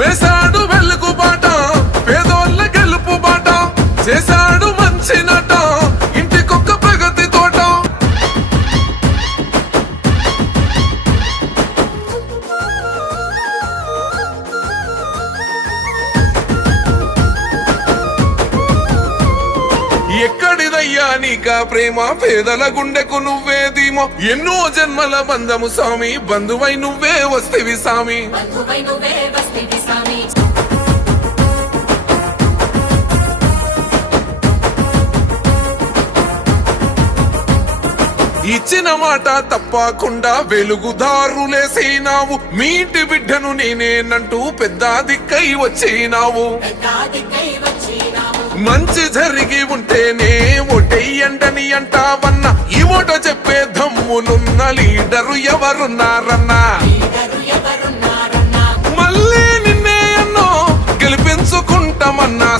వేశాడు వెలుగు బాట పేదోళ్ళ గెలుపు బాట చేశాడు మంచి నట ఇంటికొక్క ప్రగతి తోట ఎక్కడిదయ్యా నీకా ప్రేమ పేదల గుండెకు నువ్వే ధీమో ఎన్నో జన్మల బంధము స్వామి బంధువై నువ్వే వస్తేవి స్వామి ఇచ్చిన మాట తప్పకుండా వెలుగుదారులేసినావు మీ ఇంటి బిడ్డను నేనేనంటూ పెద్ద దిక్కై వచ్చినావు మంచి జరిగి ఉంటేనే ఓటెయ్యండని అంటావన్నా ఈ ఓట చెప్పే దమ్ములున్న లీడరు ఎవరున్నారన్నా మళ్ళీ నిన్నే అన్నో గెలిపించుకుంటామన్నా